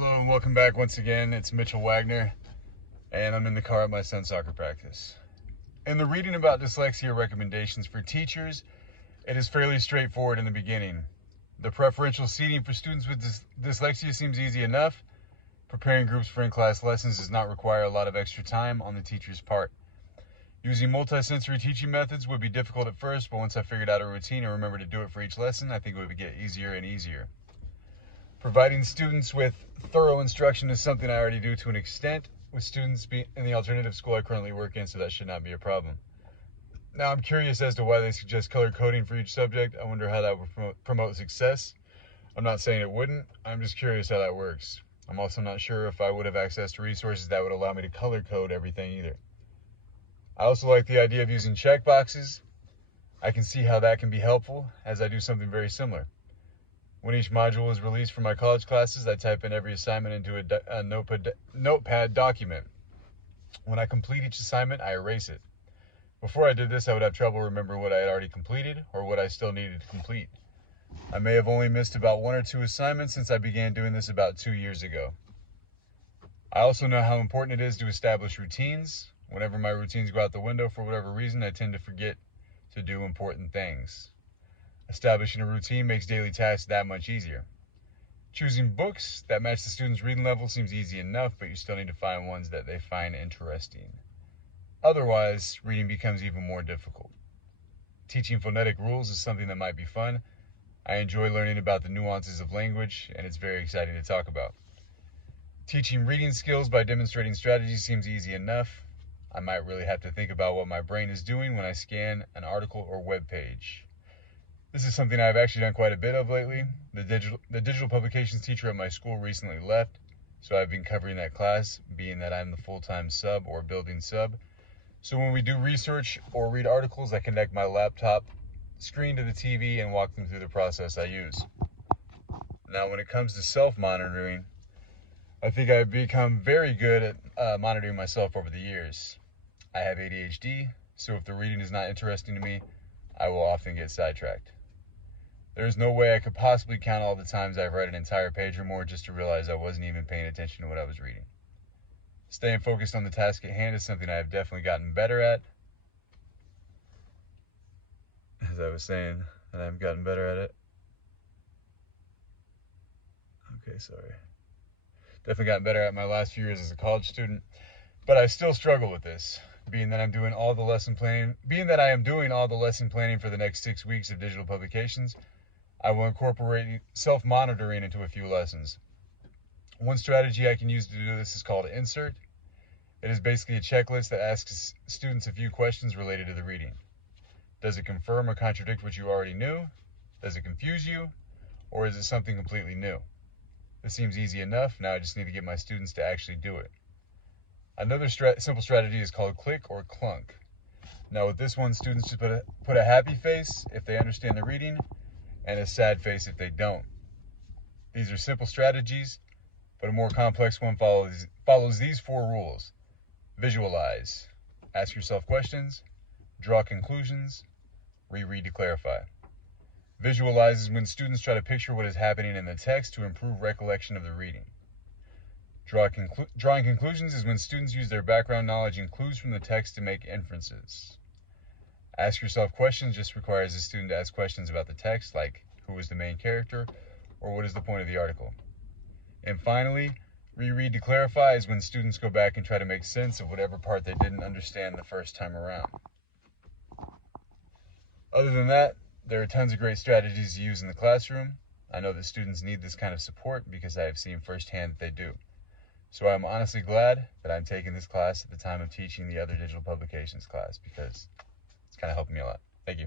Hello and welcome back once again. It's Mitchell Wagner, and I'm in the car at my son's soccer practice. In the reading about dyslexia recommendations for teachers, it is fairly straightforward in the beginning. The preferential seating for students with dyslexia seems easy enough. Preparing groups for in-class lessons does not require a lot of extra time on the teacher's part. Using multisensory teaching methods would be difficult at first, but once I figured out a routine and remembered to do it for each lesson, I think it would get easier and easier. Providing students with thorough instruction is something I already do to an extent with students in the alternative school I currently work in, so that should not be a problem. Now, I'm curious as to why they suggest color coding for each subject. I wonder how that would promote success. I'm not saying it wouldn't. I'm just curious how that works. I'm also not sure if I would have access to resources that would allow me to color code everything either. I also like the idea of using checkboxes. I can see how that can be helpful, as I do something very similar. When each module is released for my college classes, I type in every assignment into a notepad document. When I complete each assignment, I erase it. Before I did this, I would have trouble remembering what I had already completed or what I still needed to complete. I may have only missed about 1 or 2 assignments since I began doing this about 2 years ago. I also know how important it is to establish routines. Whenever my routines go out the window for whatever reason, I tend to forget to do important things. Establishing a routine makes daily tasks that much easier. Choosing books that match the student's reading level seems easy enough, but you still need to find ones that they find interesting. Otherwise, reading becomes even more difficult. Teaching phonetic rules is something that might be fun. I enjoy learning about the nuances of language, and it's very exciting to talk about. Teaching reading skills by demonstrating strategies seems easy enough. I might really have to think about what my brain is doing when I scan an article or web page. This is something I've actually done quite a bit of lately. The digital publications teacher at my school recently left, so I've been covering that class, being that I'm the full-time sub or building sub. So when we do research or read articles, I connect my laptop screen to the TV and walk them through the process I use. Now, when it comes to self-monitoring, I think I've become very good at monitoring myself over the years. I have ADHD, so if the reading is not interesting to me, I will often get sidetracked. There's no way I could possibly count all the times I've read an entire page or more just to realize I wasn't even paying attention to what I was reading. Staying focused on the task at hand is something I have definitely gotten better at. As I was saying, and I've gotten better at it. Okay, sorry. Definitely gotten better at my last few years as a college student, but I still struggle with this. Being that I am doing all the lesson planning for the next 6 weeks of digital publications, I will incorporate self-monitoring into a few lessons. One strategy I can use to do this is called Insert. It is basically a checklist that asks students a few questions related to the reading. Does it confirm or contradict what you already knew? Does it confuse you? Or is it something completely new? This seems easy enough. Now I just need to get my students to actually do it. Another simple strategy is called Click or Clunk. Now with this one, students should put a happy face if they understand the reading, and a sad face if they don't. These are simple strategies, but a more complex one follows these 4 rules. Visualize. Ask yourself questions. Draw conclusions. Reread to clarify. Visualize is when students try to picture what is happening in the text to improve recollection of the reading. Drawing conclusions is when students use their background knowledge and clues from the text to make inferences. Ask yourself questions just requires the student to ask questions about the text, like who is the main character, or what is the point of the article. And finally, reread to clarify is when students go back and try to make sense of whatever part they didn't understand the first time around. Other than that, there are tons of great strategies to use in the classroom. I know that students need this kind of support because I have seen firsthand that they do. So I'm honestly glad that I'm taking this class at the time of teaching the other digital publications class because it's kind of helping me a lot. Thank you.